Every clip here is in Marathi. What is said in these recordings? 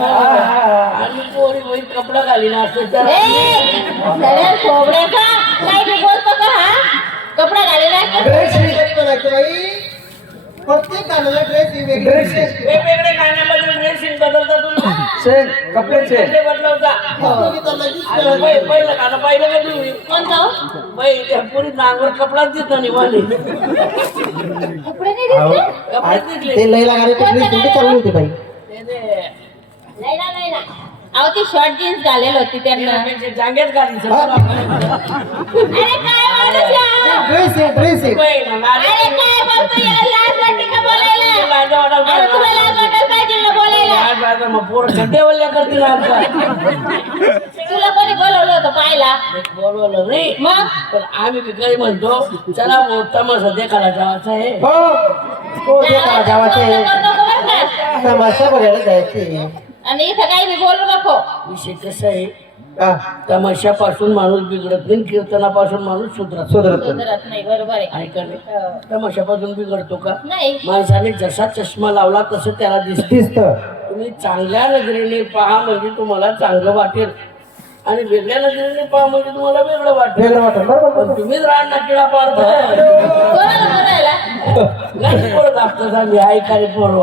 आणि पोरी वही कपडा घाली ना असते तर खोबड्याचा काय बी बोलतो का हा कपडा घाली ना ड्रेस म्हणायचं बाई. प्रत्येक गाण्याला ड्रेस वेगवेगळे गाण्यामध्ये ड्रेसिंग बदलता तुम्ही कपडे बदलवता पहिलं गाणं पाहिलं का तुम्ही कोणतं बाई त्या पुरी नांगर कपडाच दिसत नाही मला कपडे नाही दिसले कपडेच दिसले ते लैला गाण्याची ड्रेस कुठे चालू होती बाई. नाही ना अहो ती शॉर्ट जीन्स घालेल होती त्यांना जांग्यात घाली अरे काय माणूस आहे? ड्रेस आहे अरे काय बोलतो याला लाज वाटते का बोलायला अरे तुला लाज वाटायला पाहिजे ना बोलायला पोर खड्डेवल्या करतील आता तुला कोणी बोलवलं होतं पाहायला बोलवलं नाही मग पण आम्ही बी काही म्हणतो चला भाऊ तमाशा देखायला जायचं आहे हो ते का गावाचे नको बरं का? तमाशा बघायला जायचे. आणि इथं काही बी बोलू नको विषय कसा आहे तमाशापासून माणूस बिघडत नाही कीर्तनापासून माणूस सुधरत सुधरत नाही बरोबर आहे ऐका नाही तमाशापासून बिघडतो का नाही माणसाने जसा चष्मा लावला तसं त्याला दिसत तुम्ही चांगल्या नजरेने पहा म्हणजे तुम्हाला चांगलं वाटेल आणि वेगळ्या नजरेने पहा म्हणजे तुम्हाला वेगळं वाटेल वेगळं वाटत बरोबर. पण तुम्हीच राहणार किडा पाडता कोणाला बोलायला नाही पडत असतं आम्ही ऐकारे पोरव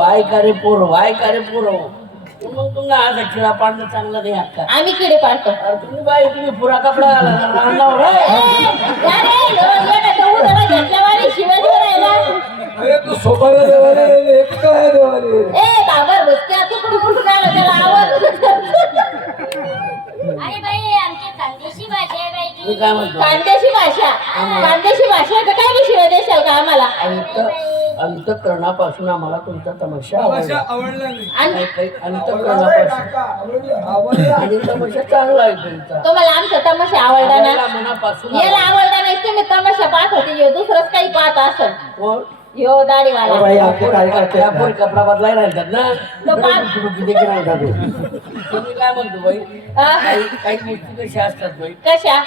मग तुम्हाला आज किडा पाडणं चांगलं नाही हक्का आम्ही किडे पाडतो तुम्ही बाई तुम्ही पुरा कपडा घाला राहणार घेतल्यावारी शिवाय राहिला अरे तू सोबाला देवाले काय देवाले ए बाबर बसत्या तू कुठून आला त्याला आवाज अरे बाई आमची खानदेशी भाषा आहे बाई मी काय म्हणतो कांद्याची भाषा तर काय बी शिवाय देशाल का आम्हाला अंतःकरणापासून आम्हाला तुमचा तमाशा भाषा आवडला. आवडला नाही आणि काही अंतःकरणापासून आवडला आणि तमाशा चांगला आहे तुमचा तुम्हाला आमचा तमाशा आवडला ना आवडला मनापासून याला आवडला नाही तुम्ही तमाशा पाहत होते ह्यो दुसरंच काही पाहत असल कोण? ह्यो दाढीवाला बाई आमचे कार्यकर्ते त्या पोरी कपडा बदलायला राहतात ना तो पा- किती राहतात तुम्ही काय म्हणतो बाई हा? काही गोष्टी कशा असतात बाई कशा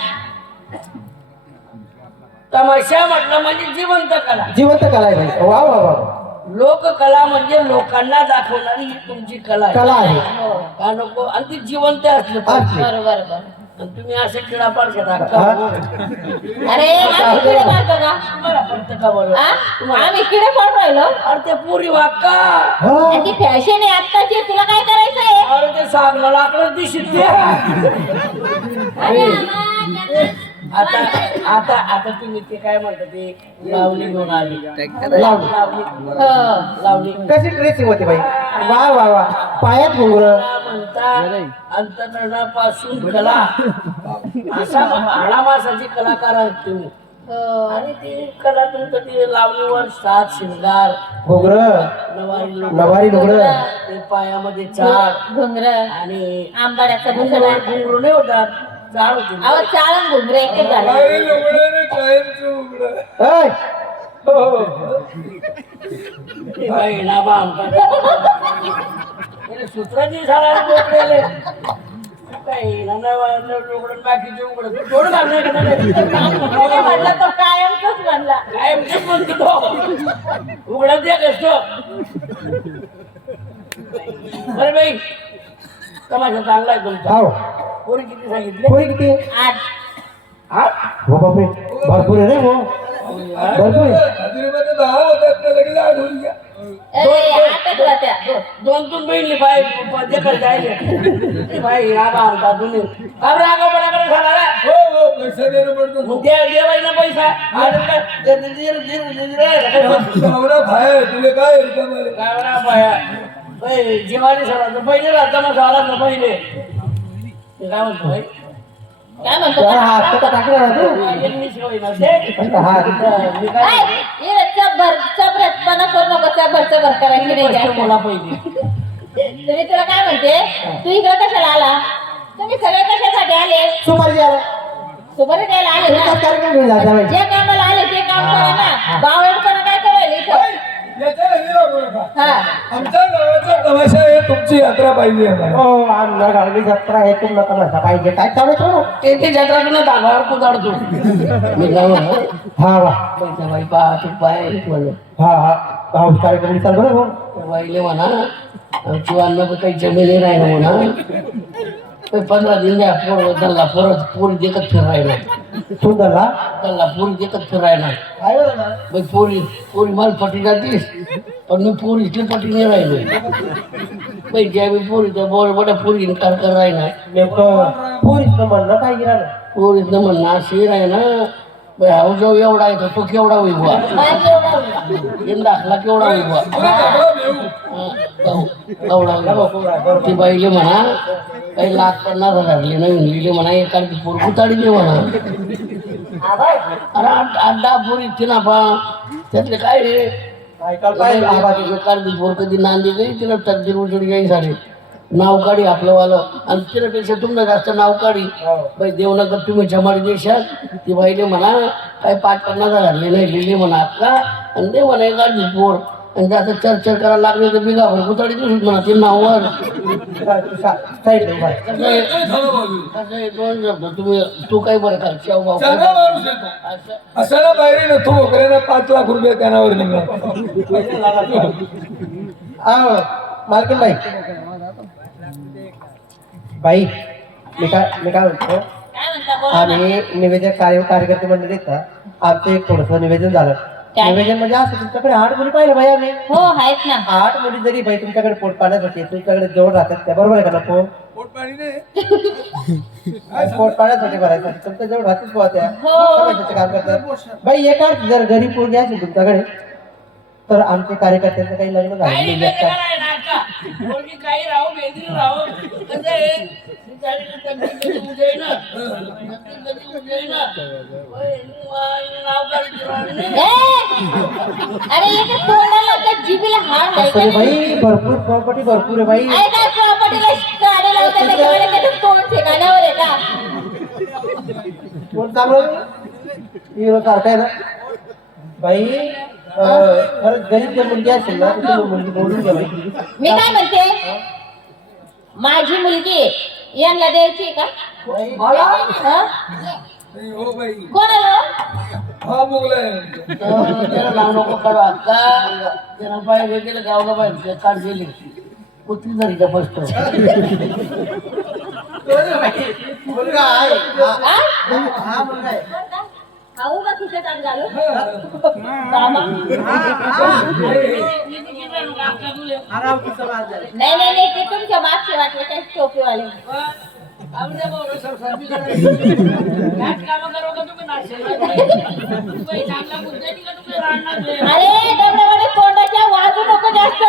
तमाशा म्हटलं म्हणजे जिवंत कला जिवंत कला आहे बाई. वा वा वा लोककला म्हणजे लोकांना दाखवणारी ही तुमची कला आहे कला आहे. हो का नको आणि ती जिवंत असलं पाहिजे बरोबर बरोबर आणि तुम्ही असे किडा पाडशात अरे आम्ही किडे पाडतो का तुम्हाला पडतं का बरं हा? आम्ही किडे पाडून राहिलो अरे ते पुरी वाक्का हा. आणि ती फॅशन आहे आत्ताची तुला काय करायचंय अरे ते सागला लाकडं दिसत ते आता आता आता तुम्ही ते काय म्हणता ते लावणी घेऊन आली लावणी कशी ड्रेसिंग होती बाई. वा वा वा पायात घुंगर म्हणता अंतकरणापासून कला असा आळामासाची कलाकार आहेत तुम्ही आणि ती कला तुमचं ती लावणीवर सात शिंगार घुंगर नवारी लुगडं ते पायामध्ये चाळ घुंगर आणि आंबाड्याचा भुसडा घुंगरू नाही होतात चाळ होती अहो चाळण घुंगर एकच झालं अरे लुगडं कायमचं उघडं ऐ, बाई ना बा सूत्राची झाला बोकडेले काही ना उघडून बाकीचे उघडत थोडं घालणार का कोणी म्हणला तो कायमचाच म्हणला कायम तेच म्हणतो तो उघडत द्या कसतो बरं बाई तमाशा चांगला आहे तुमचा हाव पोरी किती सांगितले पोरी किती आठ हा हो बापरे भरपूर आहे रे हो भरपूर आहे. हजेरीमध्ये 10 होतात ना लगेच आढळून घ्या आठच होत्या दोन तीन बहिणी बाई देखत जायचे बाई रागा आणता तुम्ही अब रागा बडाकडे झाला रे हो हो पैसा देणं पडतं मग देवाईना पैसा आणि नवरा भाया तुला काय रिकामाले काय पाया बाई जेवारी सरायचं पहिले राहता मग सरायचं पहिले ते काय म्हणतो बाई काय म्हणतो जरा हात तर टाकला ना तू. यांनी शिवायला ते हात मी काय चबरटपणा करू नको चबर करायची नाही पैसे जास्त. मला पहिले तुम्ही तुला काय म्हणते तू इकडे कशाला आला तुम्ही सगळे कशासाठी आले सुपारी द्यायला सुपारी द्यायला आले ना एकाच कार्यक्रम घेऊन जायचा बाई. जे कामाला आले ते काम करा ना बावळटपणा काय करायला इथं याच्याला हे लागू नका हा आमच्या गावाचा तमाशा आहे तुमची यात्रा पाहिजे आम्हाला. हो आमच्या गावली जत्रा आहे तुम्हाला तमाशा पाहिजे काय चालू आहे? ते जत्राकडनं धागावर कुदाडतो मी काय म्हणतो हा वा पैसा बाई पा तू पाय म्हणून हा हा भाऊ कार्यक्रम चाल बरं भाऊ. वाहिले म्हणा आमची वांना पण काही जमिनी नाही ना म्हणा 15 दिन द्या दल्ला परत पोरी देखत फिरायला सुंदरला दल्ला पोरी देखत फिरायला काय बरं ना मग पोरी मला पटी जातीस पण मी पोरी इथली पटी नाही राहिलो बाई ज्या मी पोरी त्या मोठ्या पोरी इन्कार कर राहिना नेमकं पोरीचं म्हणणं काय गेला ना पोरीचं म्हणणं अशी आहे ना बाई हाऊ जाऊ एवढा आहे तर तो केवढा होईल बुवा तीन दाखला केवढा होईल बुवा ती बाईले म्हणा काही 1,50,000 नवीन लिहिले म्हणा एखादी पोर कुताडीले म्हणा अरे 8-10 पोरी तिला पा त्यातले काय रे ऐकायला पाहिजे एखादी पोर कधी नांदी गई तिला तकदीर उजडी गई साडी नाव काढी आपलंवालं आणि तिच्यापेक्षा तुमचं जास्त नाव काढी बाई देवनगर तुम्ही जमाडी देशात ती बाईले म्हणा काही 5-50,000 नाही लिहिले म्हणा आपला आणि ते म्हणा एखादी पोर आणि जास्त चर्चा करायला लागले तर बिगाभर कुताडी दिसून म्हणा ते नाववर कसं आहे 2 शब्द तुम्ही तू काय बरं का शेवभाऊ चांगला माणूस आहे तो. असं असं ना बाहेर ना तू वगैरे 5 लाख रुपये त्यानावर निघणार मालकीन बाई मी काय म्हणतो काय म्हणता बोला ना. आम्ही निवेदन कार्यकर्ते मंडळी आहेत ना आमचं एक थोडंसं निवेदन झालं काय? निवेदन म्हणजे असं तुमच्याकडे 8 मुली पाहिलं बाई आम्ही हो आहेत ना 8 मुली जरी बाई तुमच्याकडे पोट पाण्यासाठी तुमच्याकडे जवळ राहतात त्या बरोबर आहे का नको पोटपाणी नाही पोट पाण्यासाठी भरायसाठी तुमच्या जवळ राहतील बुवा त्या हो. समाजाचं काम करतात बाई एका जर गरीब पोरगी असेल तुमच्याकडे तर आमच्या कार्यकर्त्यांचं काही लग्न झालं काही नाही बेकार का? आहे ना आता. पोरगी काही राहो बेंद्री राहो कसं आहे बिचारीला तकदीर कधी उजेना. तकदीर कधी उजेना. होय, नाव काढायचं राहणार नाही. अरे एका तोंडाला त्या जिभेला हाड आहे असं का रे नाही? बाई भरपूर प्रॉपर्टी भरपूर आहे बाई आहे का प्रॉपर्टीला गाडी लावतात त्याच्यामुळे त्याचं तोंड ठिकाणावर आहे का कोण चांगलं हिरो सारखा आहे ना बाई खरंच गरीब जर मुलगी असेल ना तर तुम्ही मुलगी बोलून घ्या बाई मी काय म्हणते माझी मुलगी यांना द्यायची का बाई, हं? हो बाई कोणाला हा मुगलाय त्याला नाव नको काढू आता त्याला बाहेर गेलं गावला बाहेर काढ गेली कुठली तरी का फस्ट मुलगा आहे हा? हा मुलगा आहे खाऊ का खिशात घालू बाबा. नाही नाही नाही ते तुमच्या मागचे वाटले काय टोपीवाले अरे डबड्यामध्ये तोंडाच्या वाजू नको जास्त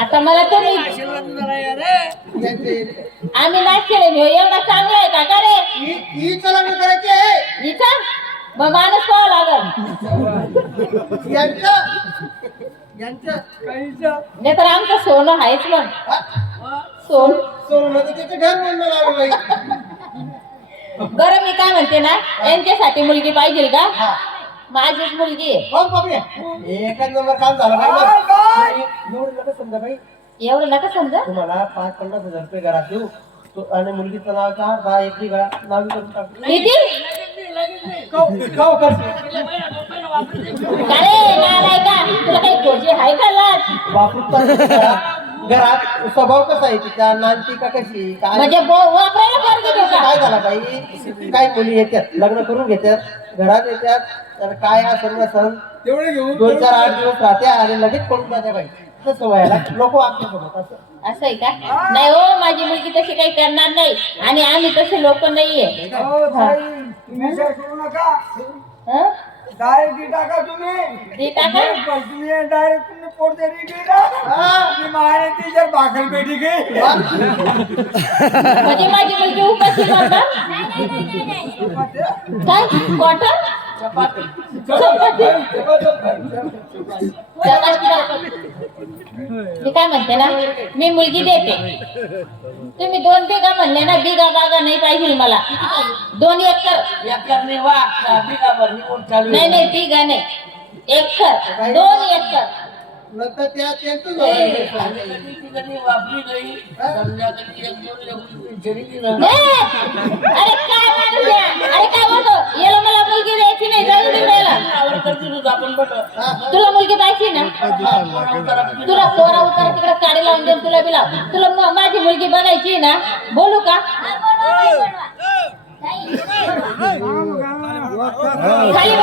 आता मला तुम्ही आम्ही नाही केले एवढा चांगला आहे का रे हिचं लग्न करायचे आहे हिचा मग माणूस पाहावं लागल यांचं नाही तर आमचं सोनं आहेच मग सोन सोनं तर त्याचं घर म्हणणं लागलं बाई बरं मी काय म्हणते ना यांच्यासाठी मुलगी पाहिजे का माझीच मुलगी आहे हो बापरे एकच नंबर काम झालं बाई एवढं नका समजा बाई एवढं नका समजा तुम्हाला 5-50,000 रुपये घरात देऊ आणि मुलगीचं नाव 10 एकरी नाव करून टाकू किती काव करते काय नालाय का तुला काही खोजी आहे का लाज घरात स्वभाव कसा आहे तिचा नांदी का कशी काय म्हणजे वापरायला पोरगी देऊ का काय झाला बाई काय मुली येतात लग्न करून घेतात घरात येतात तर काय असेल नसन तेवढे घेऊन 2-4-8 दिवस राहत्या आणि लगेच पडून जाते बाई तसं व्हायला नको आमच्यासोबत असं असं आहे का नाही हो माझी मुलगी तशी काही करणार नाही आणि आम्ही तसे लोक नाहीये विचार करू नका हं? डायरेक्ट टाका तुम्ही ती टाका तुम्ही डायरेक्ट तुम्ही पोटदेरी गेला तुम्ही मारे ती जर भाकर पेटी गई म्हणजे माझी मुलगी उपाशी करणार काय कॉटन चपाती मी काय म्हणते ना मी मुलगी देते तुम्ही 2 बिघा म्हणले ना बिघा बागा नाही पाहिजे मला 2 एकर एकर वा बिगाभर निवड चालू नाही नाही बिघा नाही एकर 2 एकर नंतर त्यांचं कधी वापरी नाही संध्याकाळी एक दोन लेकरं शरीर ना. अरे काय माणूस आहे? अरे काय बोलतो याला मला मुलगी द्यायची नाही जाऊ दे याला आवड करते तुझं आपण बघ तुला मुलगी पाहिजे ना तुला पोरा उतारा तिकडे काढी लावून देऊन तुला बी लाव तुला माझी मुलगी बघायची ना बोलू का हा, बोलवा, बोलवा. नाही, बोलवा. खाली